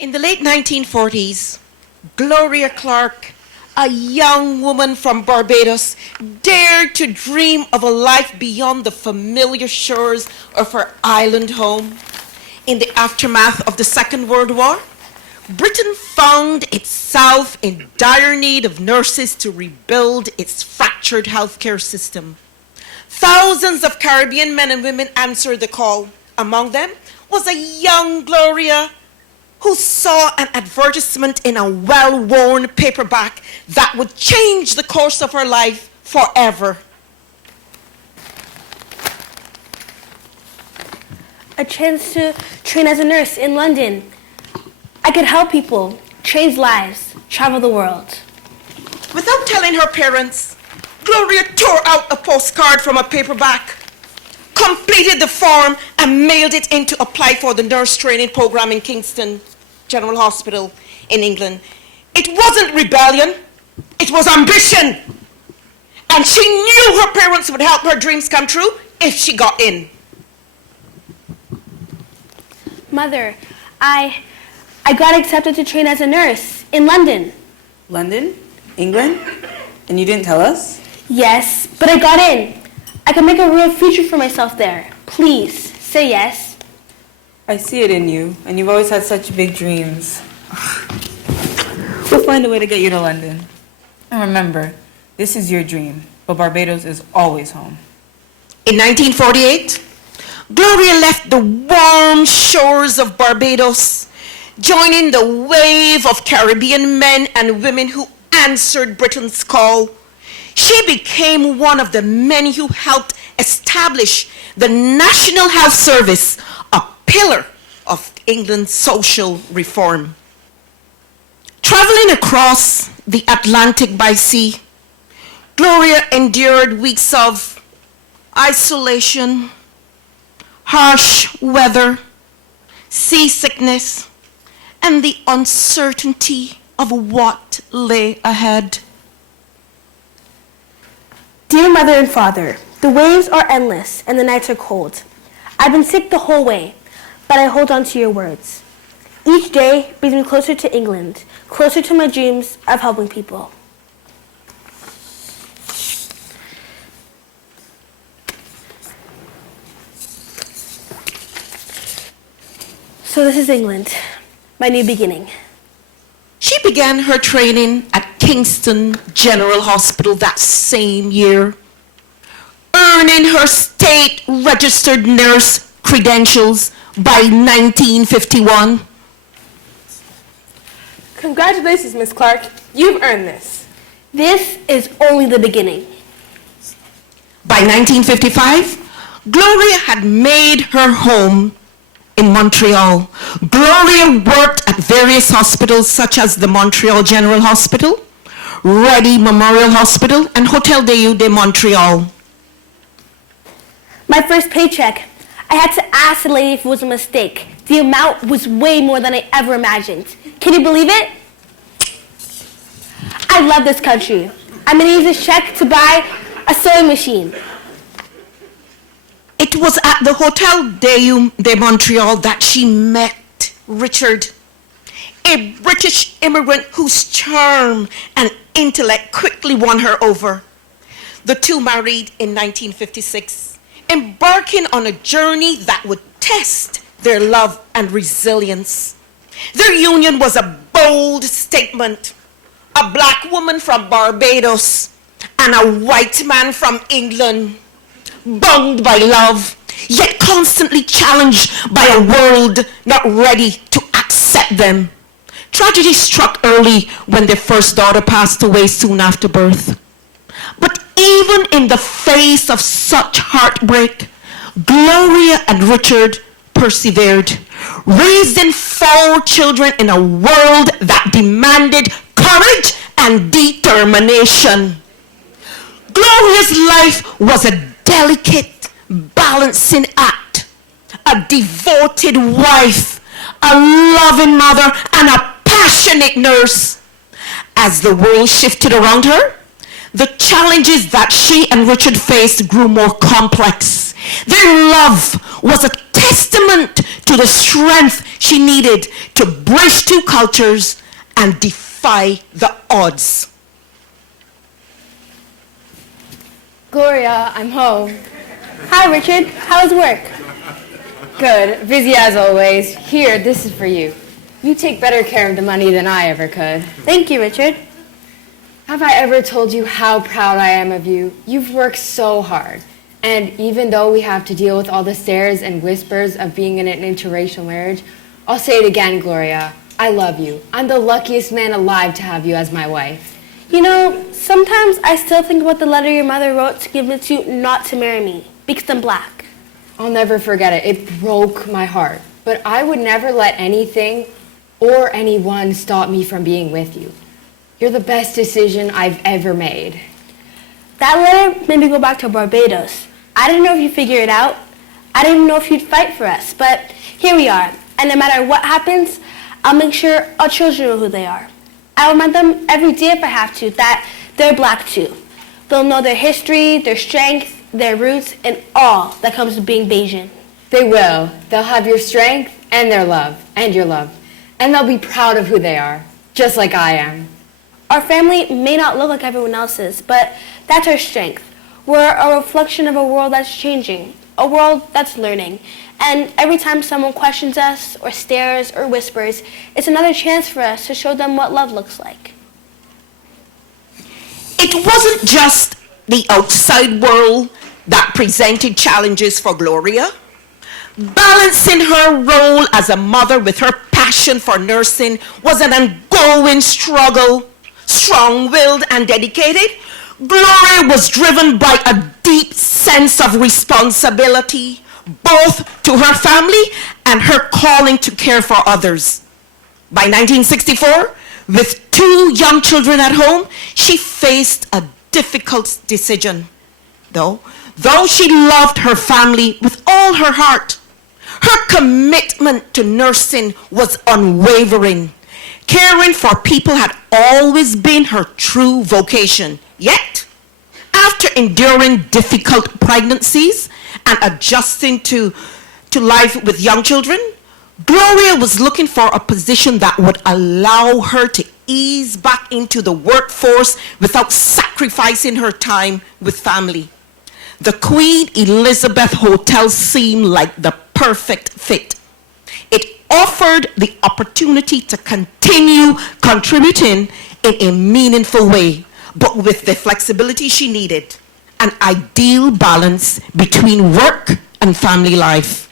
In the late 1940s, Gloria Clark, a young woman from Barbados, dared to dream of a life beyond the familiar shores of her island home. In the aftermath of the Second World War, Britain found itself in dire need of nurses to rebuild its fractured healthcare system. Thousands of Caribbean men and women answered the call. Among them was a young Gloria who saw an advertisement in a well-worn paperback that would change the course of her life forever. A chance to train as a nurse in London. I could help people, change lives, travel the world. Without telling her parents, Gloria tore out a postcard from a paperback, completed the form, and mailed it in to apply for the nurse training program in Kingston General Hospital in England. It wasn't rebellion, it was ambition. And she knew her parents would help her dreams come true if she got in. Mother, I got accepted to train as a nurse in London. London? England? And you didn't tell us? Yes, but I got in. I can make a real future for myself there. Please, say yes. I see it in you, and you've always had such big dreams. We'll find a way to get you to London. And remember, this is your dream, but Barbados is always home. In 1948, Gloria left the warm shores of Barbados, joining the wave of Caribbean men and women who answered Britain's call. She became one of the many who helped establish the National Health Service, a pillar of England's social reform. Traveling across the Atlantic by sea, Gloria endured weeks of isolation, harsh weather, seasickness, and the uncertainty of what lay ahead. Dear Mother and Father, the waves are endless and the nights are cold. I've been sick the whole way, but I hold on to your words. Each day brings me closer to England, closer to my dreams of helping people. So this is England, my new beginning. She began her training at Kingston General Hospital that same year, earning her state-registered nurse credentials by 1951. Congratulations, Miss Clark. You've earned this. This is only the beginning. By 1955, Gloria had made her home in Montreal. Gloria worked at various hospitals such as the Montreal General Hospital, Reddy Memorial Hospital, and Hôtel Dieu de Montreal. My first paycheck, I had to ask the lady if it was a mistake. The amount was way more than I ever imagined. Can you believe it? I love this country. I'm gonna use this check to buy a sewing machine. It was at the Hôtel Dieu de Montreal that she met Richard, a British immigrant whose charm and intellect quickly won her over. The two married in 1956, embarking on a journey that would test their love and resilience. Their union was a bold statement. A black woman from Barbados and a white man from England, bound by love, yet constantly challenged by a world not ready to accept them. Tragedy struck early when their first daughter passed away soon after birth. But even in the face of such heartbreak, Gloria and Richard persevered, raising 4 children in a world that demanded courage and determination. Gloria's life was a delicate balancing act, a devoted wife, a loving mother, and a passionate nurse. As the world shifted around her, the challenges that she and Richard faced grew more complex. Their love was a testament to the strength she needed to bridge two cultures and defy the odds. Gloria, I'm home. Hi, Richard. How was work? Good. Busy as always. Here, this is for you. You take better care of the money than I ever could. Thank you, Richard. Have I ever told you how proud I am of you? You've worked so hard. And even though we have to deal with all the stares and whispers of being in an interracial marriage, I'll say it again, Gloria. I love you. I'm the luckiest man alive to have you as my wife. You know, sometimes I still think about the letter your mother wrote to convince you not to marry me because I'm black. I'll never forget it. It broke my heart. But I would never let anything or anyone stop me from being with you. You're the best decision I've ever made. That letter made me go back to Barbados. I didn't know if you'd figure it out. I didn't even know if you'd fight for us. But here we are. And no matter what happens, I'll make sure our children know who they are. I'll remind them every day if I have to that they're black too. They'll know their history, their strength, their roots, and all that comes with being Bayesian. They will. They'll have your strength and their love, and your love. And they'll be proud of who they are, just like I am. Our family may not look like everyone else's, but that's our strength. We're a reflection of a world that's changing, a world that's learning. And every time someone questions us, or stares, or whispers, it's another chance for us to show them what love looks like. It wasn't just the outside world that presented challenges for Gloria. Balancing her role as a mother with her passion for nursing was an ongoing struggle. Strong-willed and dedicated, Gloria was driven by a deep sense of responsibility, both to her family and her calling to care for others. By 1964, with two young children at home, she faced a difficult decision. Though she loved her family with all her heart, her commitment to nursing was unwavering. Caring for people had always been her true vocation. Yet, after enduring difficult pregnancies and adjusting to life with young children, Gloria was looking for a position that would allow her to ease back into the workforce without sacrificing her time with family. The Queen Elizabeth Hotel seemed like the perfect fit. It offered the opportunity to continue contributing in a meaningful way, but with the flexibility she needed, an ideal balance between work and family life.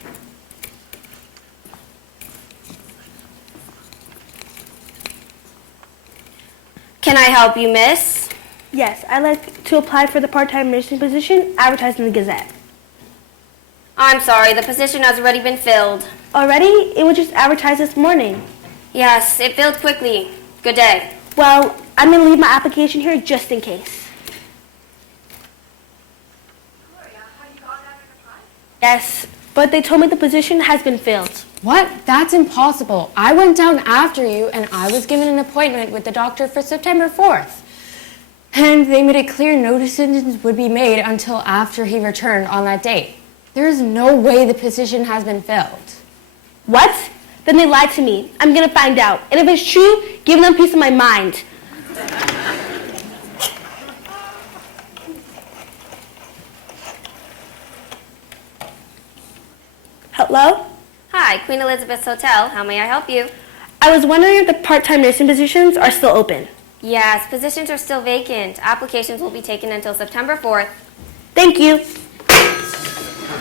Can I help you, miss? Yes, I'd like to apply for the part-time nursing position advertised in the Gazette. I'm sorry, the position has already been filled. Already? It was just advertised this morning. Yes, it filled quickly. Good day. Well, I'm going to leave my application here just in case. Yes, but they told me the position has been filled. What? That's impossible. I went down after you, and I was given an appointment with the doctor for September 4th. And they made it clear no decisions would be made until after he returned on that date. There is no way the position has been filled. What? Then they lied to me. I'm going to find out. And if it's true, give them a piece of my mind. Hello? Hi, Queen Elizabeth's Hotel. How may I help you? I was wondering if the part-time nursing positions are still open. Yes, positions are still vacant. Applications will be taken until September 4th. Thank you.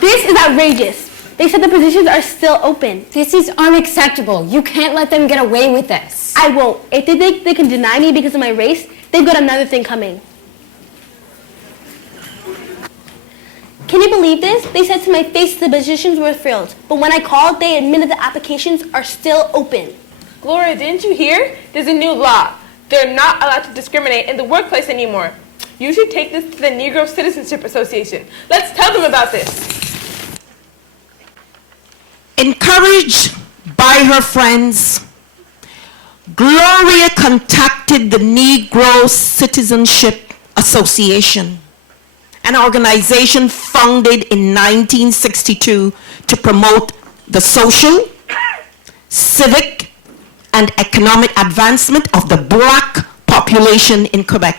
This is outrageous. They said the positions are still open. This is unacceptable. You can't let them get away with this. I won't. If they think they can deny me because of my race, they've got another thing coming. Can you believe this? They said to my face the positions were filled, but when I called, they admitted the applications are still open. Gloria, didn't you hear? There's a new law. They're not allowed to discriminate in the workplace anymore. You should take this to the Negro Citizenship Association. Let's tell them about this. Encouraged by her friends, Gloria contacted the Negro Citizenship Association, an organization founded in 1962 to promote the social, civic, and economic advancement of the black population in Quebec.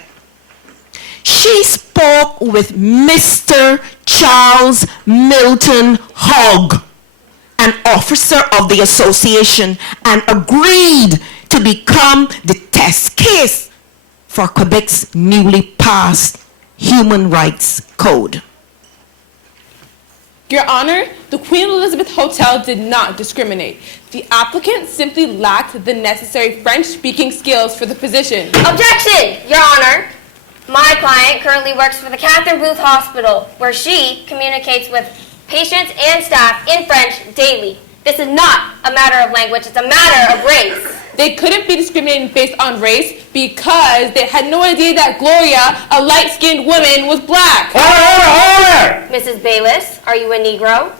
She spoke with Mr. Charles Milton Hogg, an officer of the association, and agreed to become the test case for Quebec's newly passed Human Rights Code. Your Honor, the Queen Elizabeth Hotel did not discriminate. The applicant simply lacked the necessary French-speaking skills for the position. Objection, Your Honor. My client currently works for the Catherine Booth Hospital, where she communicates with patients and staff in French daily. This is not a matter of language, it's a matter of race. They couldn't be discriminated based on race because they had no idea that Gloria, a light-skinned woman, was black. Order! Mrs. Baylis, are you a Negro?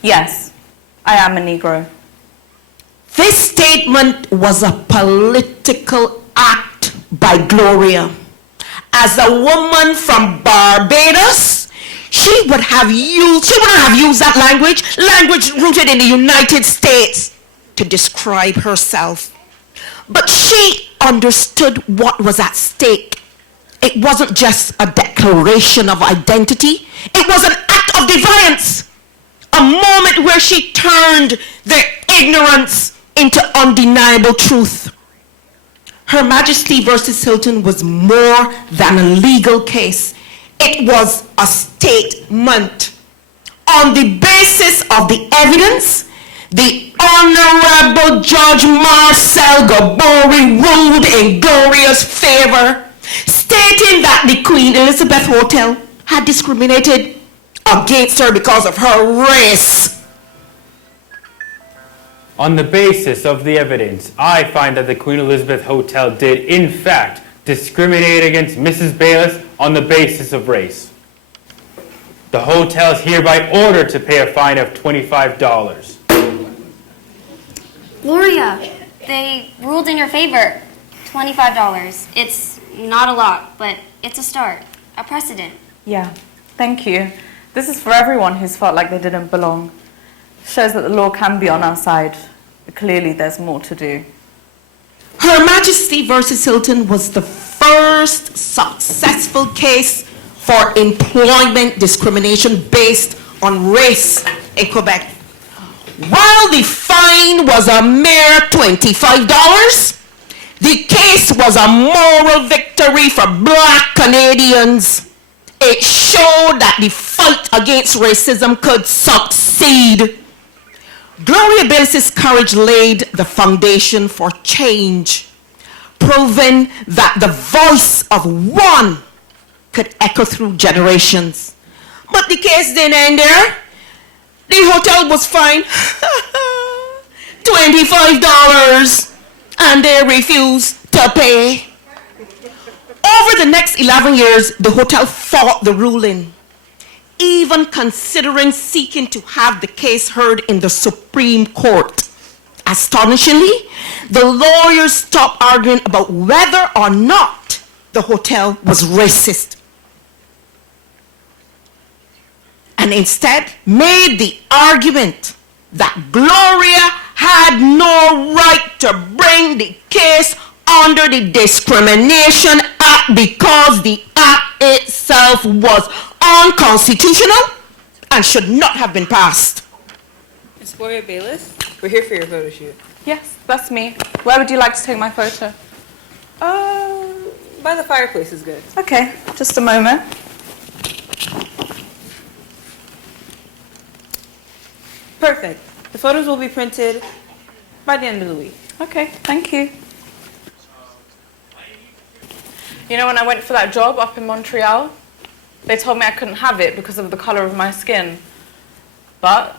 Yes, I am a Negro. This statement was a political act by Gloria. As a woman from Barbados, she wouldn't have used that language rooted in the United States, to describe herself. But she understood what was at stake. It wasn't just a declaration of identity. It was an act of defiance. A moment where she turned their ignorance into undeniable truth. Her Majesty versus Hilton was more than a legal case. It was a statement. On the basis of the evidence, the Honorable Judge Marcel Gabori ruled in Gloria's favor, stating that the Queen Elizabeth Hotel had discriminated against her because of her race. On the basis of the evidence, I find that the Queen Elizabeth Hotel did, in fact, discriminate against Mrs. Baylis on the basis of race. The hotel is hereby ordered to pay a fine of $25. Gloria, they ruled in your favor. $25. It's not a lot, but it's a start, a precedent. Yeah, thank you. This is for everyone who's felt like they didn't belong. Shows that the law can be on our side, but clearly there's more to do. Her Majesty versus Hilton was the first successful case for employment discrimination based on race in Quebec. While the fine was a mere $25, the case was a moral victory for black Canadians. It showed that the fight against racism could succeed. Gloria Baylis' courage laid the foundation for change, proving that the voice of one could echo through generations. But the case didn't end there. The hotel was fined $25, and they refused to pay. Over the next 11 years, the hotel fought the ruling, even considering seeking to have the case heard in the Supreme Court. Astonishingly, the lawyers stopped arguing about whether or not the hotel was racist, and instead made the argument that Gloria had no right to bring the case under the Discrimination Act because the act itself was unconstitutional and should not have been passed. Miss Gloria Baylis, we're here for your photo shoot. Yes, that's me. Where would you like to take my photo? By the fireplace is good. Okay, just a moment. Perfect. The photos will be printed by the end of the week. Okay, thank you. You know, when I went for that job up in Montreal, they told me I couldn't have it because of the color of my skin. But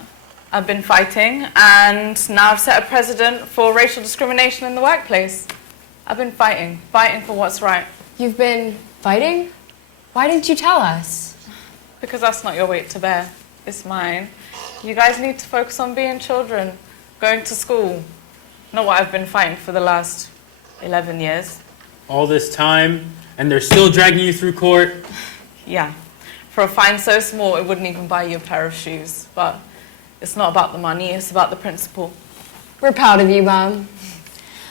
I've been fighting, and now I've set a precedent for racial discrimination in the workplace. I've been fighting for what's right. You've been fighting? Why didn't you tell us? Because that's not your weight to bear. It's mine. You guys need to focus on being children, going to school. Not what I've been fighting for the last 11 years. All this time, and they're still dragging you through court? Yeah. For a fine so small, it wouldn't even buy you a pair of shoes. But It's not about the money, it's about the principle. We're proud of you, Mom.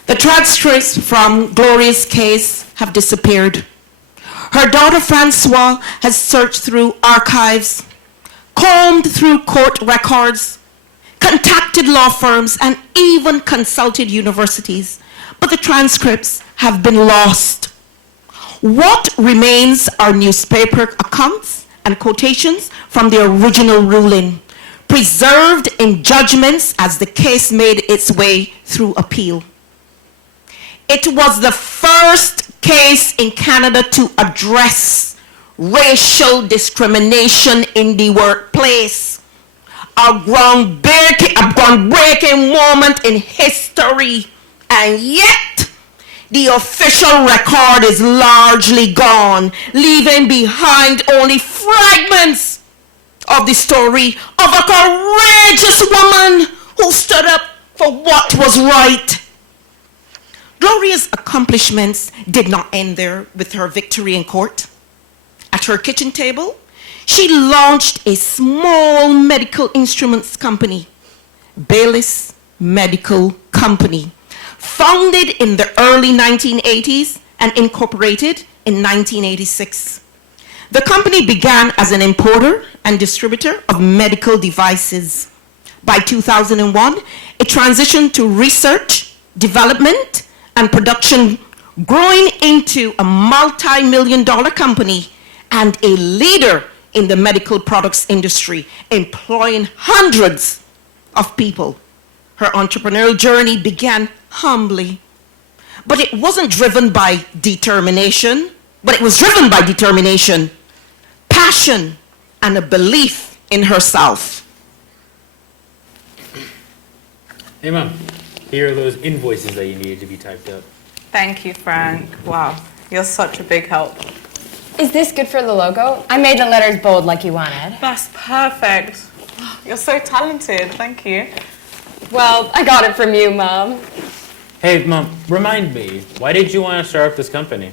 The transcripts from Gloria's case have disappeared. Her daughter Francois has searched through archives, combed through court records, contacted law firms, and even consulted universities. But the transcripts have been lost. What remains are newspaper accounts and quotations from the original ruling, preserved in judgments as the case made its way through appeal. It was the first case in Canada to address racial discrimination in the workplace. A groundbreaking moment in history, and yet the official record is largely gone, leaving behind only fragments of the story of a courageous woman who stood up for what was right. Gloria's accomplishments did not end there with her victory in court. At her kitchen table, she launched a small medical instruments company, Baylis Medical Company, founded in the early 1980s and incorporated in 1986. The company began as an importer and distributor of medical devices. By 2001, it transitioned to research, development, and production, growing into a multi-million-dollar company and a leader in the medical products industry, employing hundreds of people. Her entrepreneurial journey began humbly, but it wasn't driven by determination, but it was driven by determination, passion, and a belief in herself. Hey, Mom. Here are those invoices that you needed to be typed up. Thank you, Frank. Wow, you're such a big help. Is this good for the logo? I made the letters bold like you wanted. That's perfect. You're so talented, thank you. Well, I got it from you, Mom. Hey, Mom, remind me, why did you want to start up this company?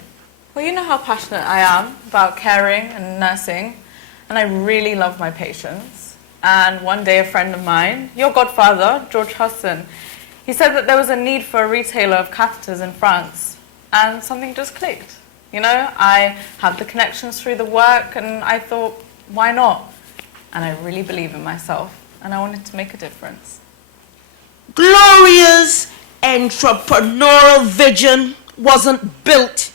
Well, you know how passionate I am about caring and nursing, and I really love my patients. And one day a friend of mine, your godfather, George Hudson, he said that there was a need for a retailer of catheters in France, and something just clicked. You know, I have the connections through the work, and I thought, why not? And I really believe in myself, and I wanted to make a difference. Gloria's entrepreneurial vision wasn't built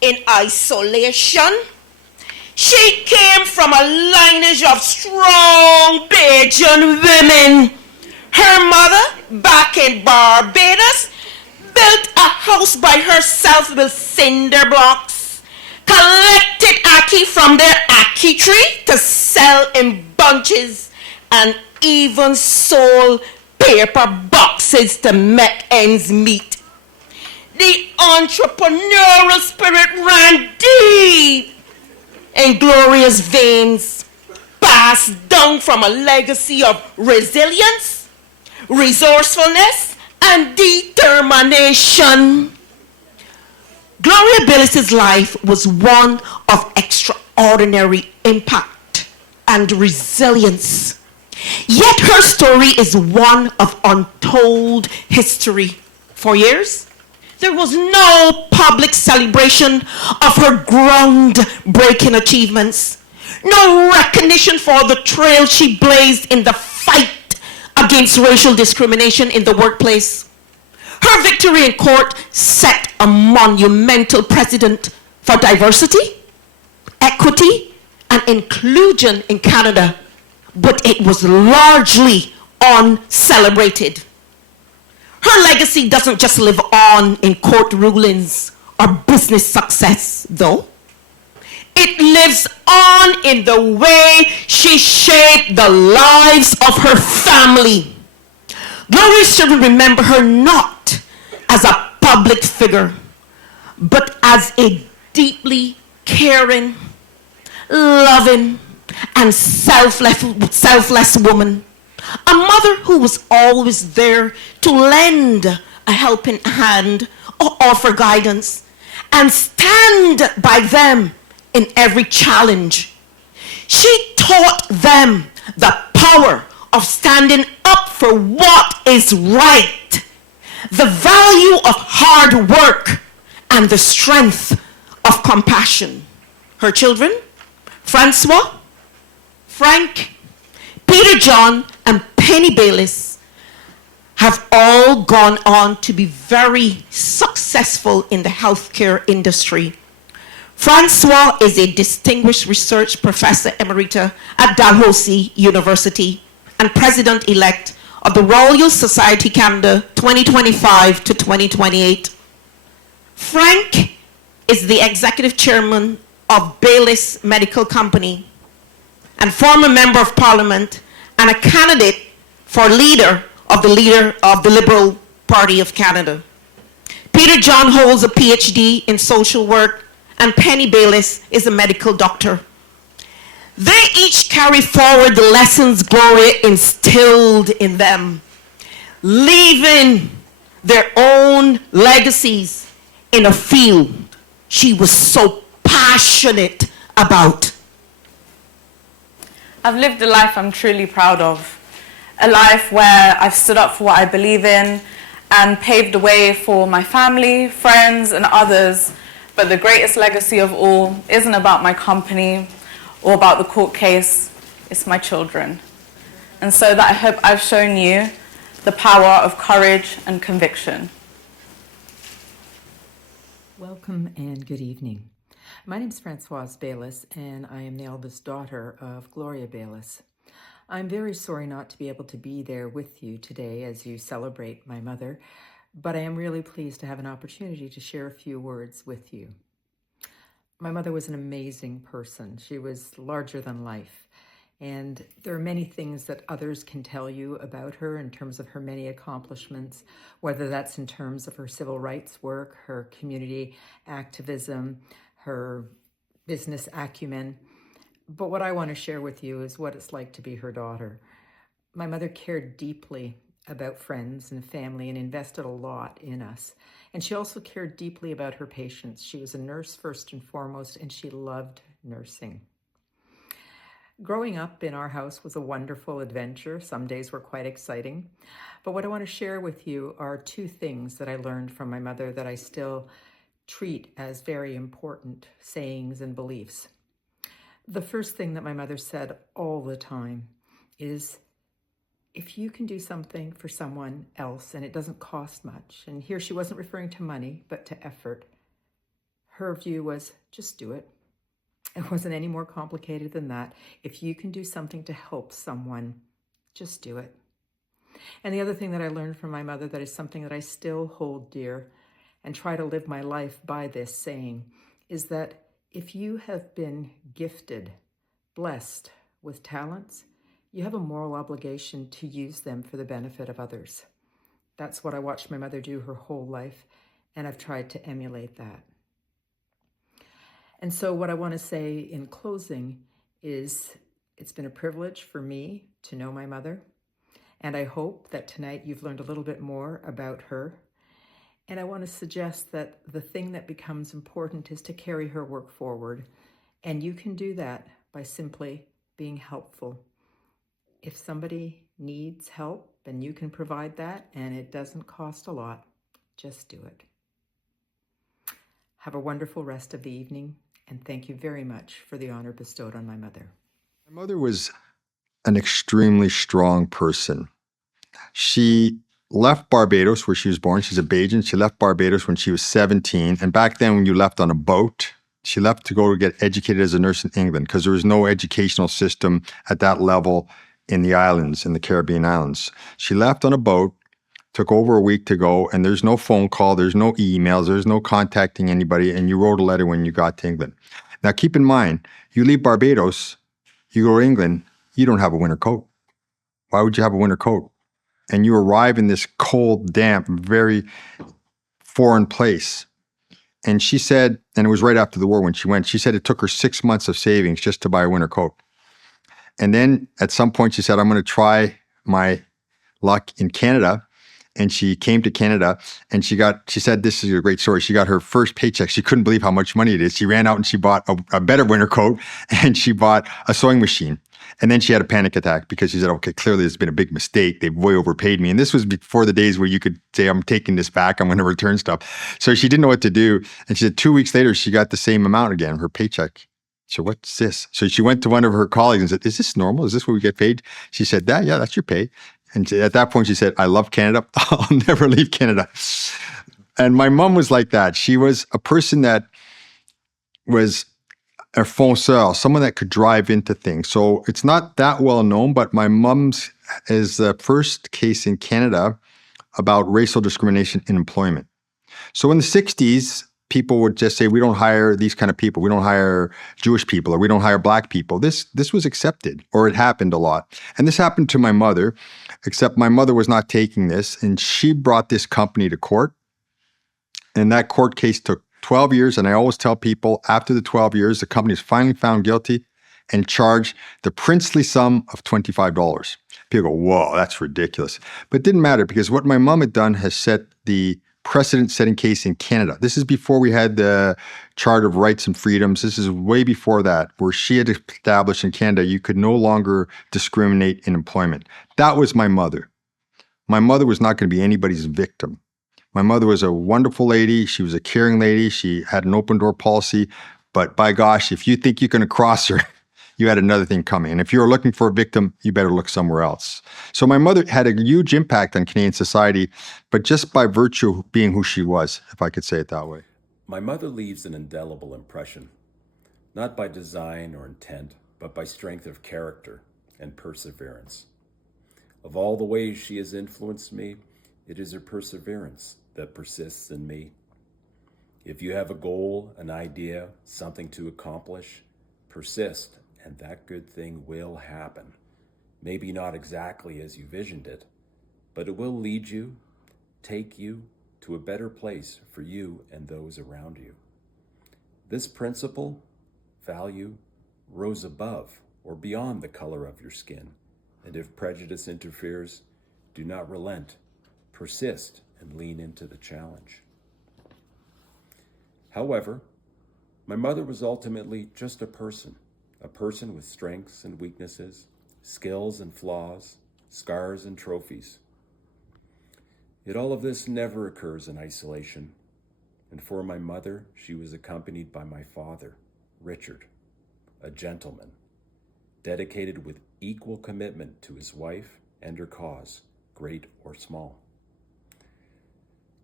in isolation. She came from a lineage of strong Bajan women. Her mother, back in Barbados, built a house by herself with cinder blocks, collected ackee from their ackee tree to sell in bunches, and even sold paper boxes to make ends meet. The entrepreneurial spirit ran deep in Gloria's veins, passed down from a legacy of resilience, resourcefulness, and determination. Gloria Baylis' life was one of extraordinary impact and resilience. Yet her story is one of untold history. For years, there was no public celebration of her groundbreaking achievements, no recognition for the trail she blazed in the fight against racial discrimination in the workplace. Her victory in court set a monumental precedent for diversity, equity, and inclusion in Canada, but it was largely uncelebrated. Her legacy doesn't just live on in court rulings or business success, though. It lives on in the way she shaped the lives of her family. Gloria's children remember her not as a public figure, but as a deeply caring, loving, and selfless woman. A mother who was always there to lend a helping hand or offer guidance and stand by them in every challenge. She taught them the power of standing up for what is right, the value of hard work, and the strength of compassion. Her children, Francois, Frank, Peter John, and Penny Baylis, have all gone on to be very successful in the healthcare industry. Francois is a distinguished research professor emerita at Dalhousie University and president-elect of the Royal Society Canada 2025 to 2028. Frank is the executive chairman of Baylis Medical Company and former member of parliament and a candidate for leader of the Liberal Party of Canada. Peter John holds a PhD in social work, and Penny Baylis is a medical doctor. They each carry forward the lessons Gloria instilled in them, leaving their own legacies in a field she was so passionate about. I've lived a life I'm truly proud of. A life where I've stood up for what I believe in and paved the way for my family, friends, and others. But the greatest legacy of all isn't about my company or about the court case, it's my children. And so that I hope I've shown you the power of courage and conviction. Welcome and good evening. My name is Francoise Baylis, and I am the eldest daughter of Gloria Baylis. I'm very sorry not to be able to be there with you today as you celebrate my mother, but I am really pleased to have an opportunity to share a few words with you. My mother was an amazing person. She was larger than life, and there are many things that others can tell you about her in terms of her many accomplishments, whether that's in terms of her civil rights work, her community activism, her business acumen. But what I want to share with you is what it's like to be her daughter. My mother cared deeply about friends and family and invested a lot in us. And she also cared deeply about her patients. She was a nurse first and foremost, and she loved nursing. Growing up in our house was a wonderful adventure. Some days were quite exciting. But what I want to share with you are two things that I learned from my mother that I still treat as very important sayings and beliefs. The first thing that my mother said all the time is, if you can do something for someone else and it doesn't cost much, and here she wasn't referring to money, but to effort, her view was just do it. It wasn't any more complicated than that. If you can do something to help someone, just do it. And the other thing that I learned from my mother that is something that I still hold dear and try to live my life by this saying is that if you have been gifted, blessed with talents, you have a moral obligation to use them for the benefit of others. That's what I watched my mother do her whole life, and I've tried to emulate that. And so what I want to say in closing is it's been a privilege for me to know my mother, and I hope that tonight you've learned a little bit more about her. And I want to suggest that the thing that becomes important is to carry her work forward. And you can do that by simply being helpful. If somebody needs help and you can provide that and it doesn't cost a lot, just do it. Have a wonderful rest of the evening, and thank you very much for the honor bestowed on my mother. My mother was an extremely strong person. She left Barbados, where she was born. She's a Bajan. She left Barbados when she was 17. And back then, when you left on a boat, she left to go to get educated as a nurse in England because there was no educational system at that level in the islands, in the Caribbean islands. She left on a boat, took over a week to go, and there's no phone call, there's no emails, there's no contacting anybody, and you wrote a letter when you got to England. Now, keep in mind, you leave Barbados, you go to England, you don't have a winter coat. Why would you have a winter coat? And you arrive in this cold, damp, very foreign place. And she said, and it was right after the war when she went, she said it took her 6 months of savings just to buy a winter coat. And then at some point she said, I'm going to try my luck in Canada. And she came to Canada and she said, this is a great story. She got her first paycheck. She couldn't believe how much money it is. She ran out and she bought a better winter coat and she bought a sewing machine. And then she had a panic attack because she said, okay, clearly there's been a big mistake. They've way overpaid me. And this was before the days where you could say, I'm taking this back. I'm going to return stuff. So she didn't know what to do. And she said 2 weeks later, she got the same amount again, her paycheck. So what's this? So she went to one of her colleagues and said, is this normal? Is this what we get paid? She said, yeah, that's your pay. And at that point, she said, I love Canada. I'll never leave Canada. And my mom was like that. She was a person that was a fonceur, someone that could drive into things. So it's not that well known, but my mom's is the first case in Canada about racial discrimination in employment. So in the 60s, people would just say, we don't hire these kind of people. We don't hire Jewish people, or we don't hire black people. This was accepted, or it happened a lot. And this happened to my mother, except my mother was not taking this, and she brought this company to court. And that court case took 12 years, and I always tell people after the 12 years, the company is finally found guilty and charged the princely sum of $25. People go, whoa, that's ridiculous. But it didn't matter because what my mom had done has set the precedent-setting case in Canada. This is before we had the Charter of Rights and Freedoms. This is way before that, where she had established in Canada you could no longer discriminate in employment. That was my mother. My mother was not going to be anybody's victim. My mother was a wonderful lady. She was a caring lady. She had an open door policy. But by gosh, if you think you're going to cross her, you had another thing coming. And if you're looking for a victim, you better look somewhere else. So my mother had a huge impact on Canadian society, but just by virtue of being who she was, if I could say it that way. My mother leaves an indelible impression, not by design or intent, but by strength of character and perseverance. Of all the ways she has influenced me, it is her perseverance that persists in me. If you have a goal, an idea, something to accomplish, persist, and that good thing will happen. Maybe not exactly as you visioned it, but it will lead you, take you to a better place for you and those around you. This principle, value, rose above or beyond the color of your skin, and if prejudice interferes, do not relent. Persist and lean into the challenge. However, my mother was ultimately just a person with strengths and weaknesses, skills and flaws, scars and trophies. Yet all of this never occurs in isolation. And for my mother, she was accompanied by my father, Richard, a gentleman, dedicated with equal commitment to his wife and her cause, great or small.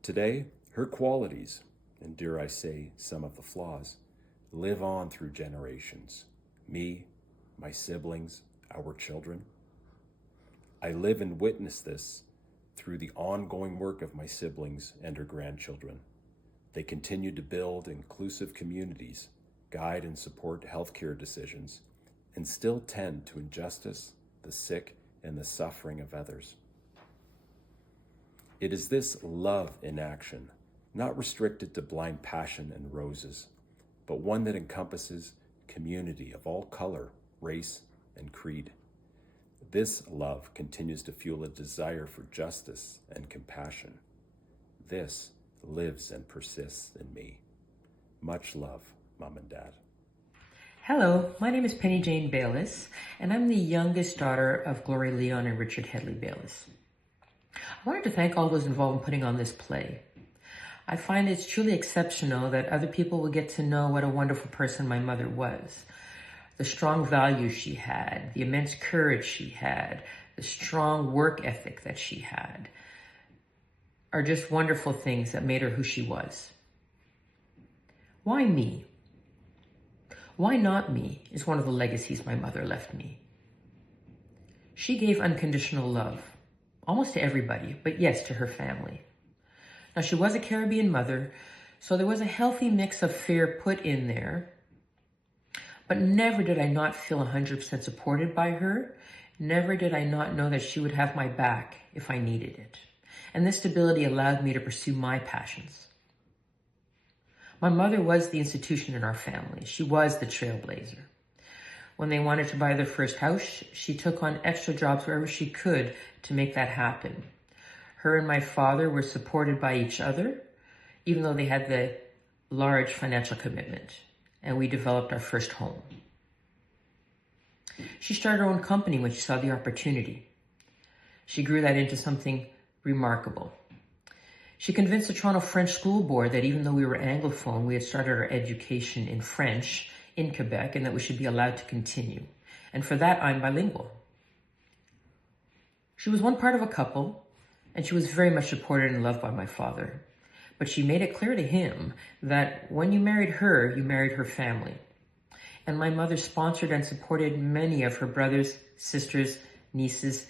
Today, her qualities, and dare I say some of the flaws, live on through generations. Me, my siblings, our children. I live and witness this through the ongoing work of my siblings and her grandchildren. They continue to build inclusive communities, guide and support healthcare decisions, and still tend to injustice, the sick, and the suffering of others. It is this love in action, not restricted to blind passion and roses, but one that encompasses community of all color, race, and creed. This love continues to fuel a desire for justice and compassion. This lives and persists in me. Much love, Mom and Dad. Hello, my name is Penny Jane Baylis, and I'm the youngest daughter of Gloria Leon and Richard Headley Baylis. I wanted to thank all those involved in putting on this play. I find it's truly exceptional that other people will get to know what a wonderful person my mother was. The strong values she had, the immense courage she had, the strong work ethic that she had are just wonderful things that made her who she was. Why me? Why not me is one of the legacies my mother left me. She gave unconditional love, almost to everybody, but yes, to her family. Now, she was a Caribbean mother, so there was a healthy mix of fear put in there, but never did I not feel 100% supported by her. Never did I not know that she would have my back if I needed it. And this stability allowed me to pursue my passions. My mother was the institution in our family. She was the trailblazer. When they wanted to buy their first house, she took on extra jobs wherever she could to make that happen. Her and my father were supported by each other, even though they had the large financial commitment, and we developed our first home. She started her own company when she saw the opportunity. She grew that into something remarkable. She convinced the Toronto French School Board that even though we were Anglophone, we had started our education in French in Quebec and that we should be allowed to continue. And for that, I'm bilingual. She was one part of a couple, and she was very much supported and loved by my father. But she made it clear to him that when you married her family. And my mother sponsored and supported many of her brothers, sisters, nieces,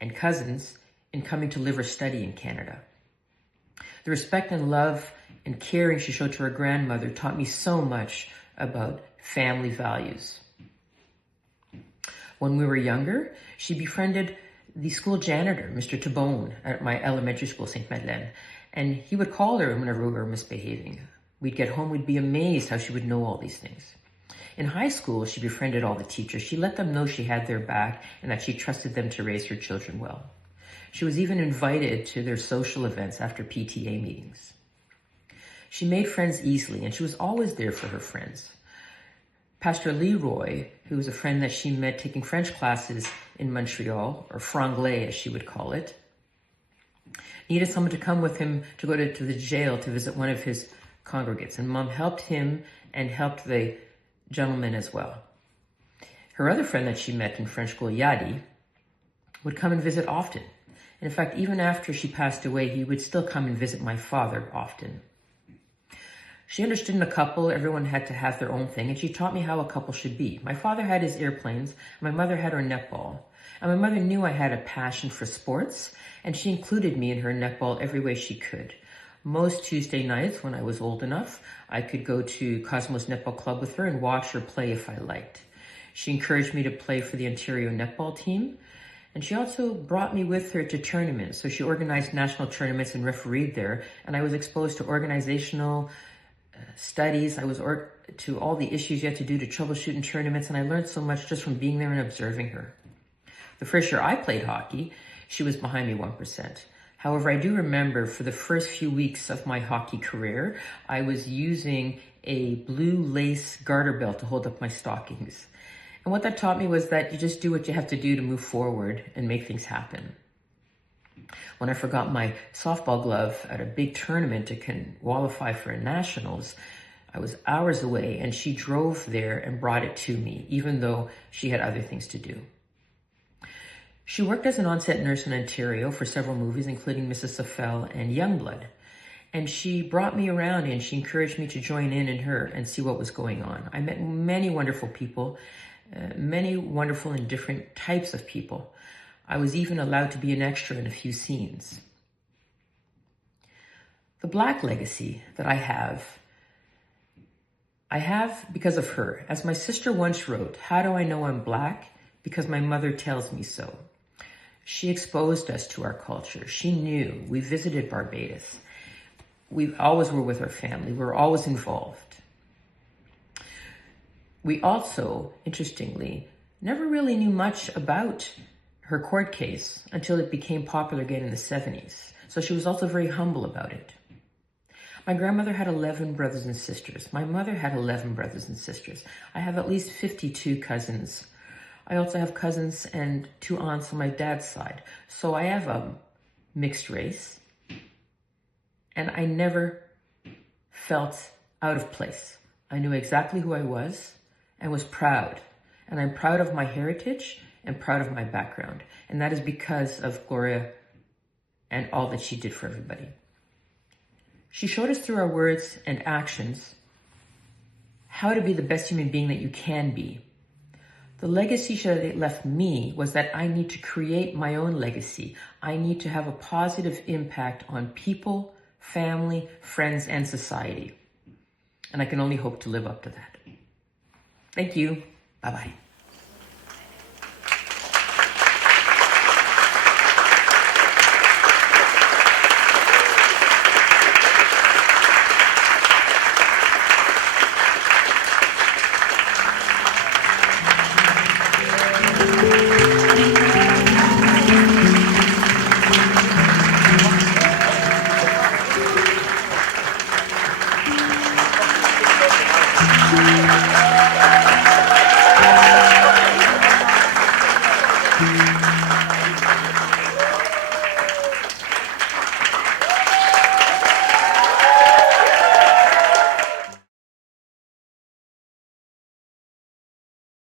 and cousins in coming to live or study in Canada. The respect and love and caring she showed to her grandmother taught me so much about family values. When we were younger, she befriended the school janitor, Mr. Tabone, at my elementary school, St. Madeleine, and he would call her whenever we were misbehaving. We'd get home, we'd be amazed how she would know all these things. In high school, she befriended all the teachers. She let them know she had their back and that she trusted them to raise her children well. She was even invited to their social events after PTA meetings. She made friends easily, and she was always there for her friends. Pastor Leroy, who was a friend that she met taking French classes in Montreal, or franglais as she would call it, needed someone to come with him to go to the jail to visit one of his congregates. And Mom helped him and helped the gentleman as well. Her other friend that she met in French school, Yadi, would come and visit often. And in fact, even after she passed away, he would still come and visit my father often. She understood in a couple, everyone had to have their own thing, and she taught me how a couple should be. My father had his airplanes, my mother had her netball. And my mother knew I had a passion for sports, and she included me in her netball every way she could. Most Tuesday nights, when I was old enough, I could go to Cosmos Netball Club with her and watch her play if I liked. She encouraged me to play for the Ontario netball team, and she also brought me with her to tournaments. So she organized national tournaments and refereed there, and I was exposed to organizational studies. I was to all the issues you had to do to troubleshoot in tournaments, and I learned so much just from being there and observing her. The first year I played hockey, she was behind me 1%. However, I do remember for the first few weeks of my hockey career, I was using a blue lace garter belt to hold up my stockings. And what that taught me was that you just do what you have to do to move forward and make things happen. When I forgot my softball glove at a big tournament to qualify for nationals, I was hours away and she drove there and brought it to me, even though she had other things to do. She worked as an on-set nurse in Ontario for several movies, including Mrs. Safel and Youngblood. And she brought me around and she encouraged me to join in her and see what was going on. I met many wonderful people, many wonderful and different types of people. I was even allowed to be an extra in a few scenes. The Black legacy that I have because of her. As my sister once wrote, "How do I know I'm Black? Because my mother tells me so." She exposed us to our culture. She knew. We visited Barbados. We always were with our family. We were always involved. We also, interestingly, never really knew much about her court case until it became popular again in the 70s. So she was also very humble about it. My grandmother had 11 brothers and sisters. My mother had 11 brothers and sisters. I have at least 52 cousins. I also have cousins and 2 aunts on my dad's side. So I have a mixed race. And I never felt out of place. I knew exactly who I was and was proud. And I'm proud of my heritage and proud of my background. And that is because of Gloria and all that she did for everybody. She showed us through our words and actions how to be the best human being that you can be. The legacy she left me was that I need to create my own legacy. I need to have a positive impact on people, family, friends, and society. And I can only hope to live up to that. Thank you. Bye-bye.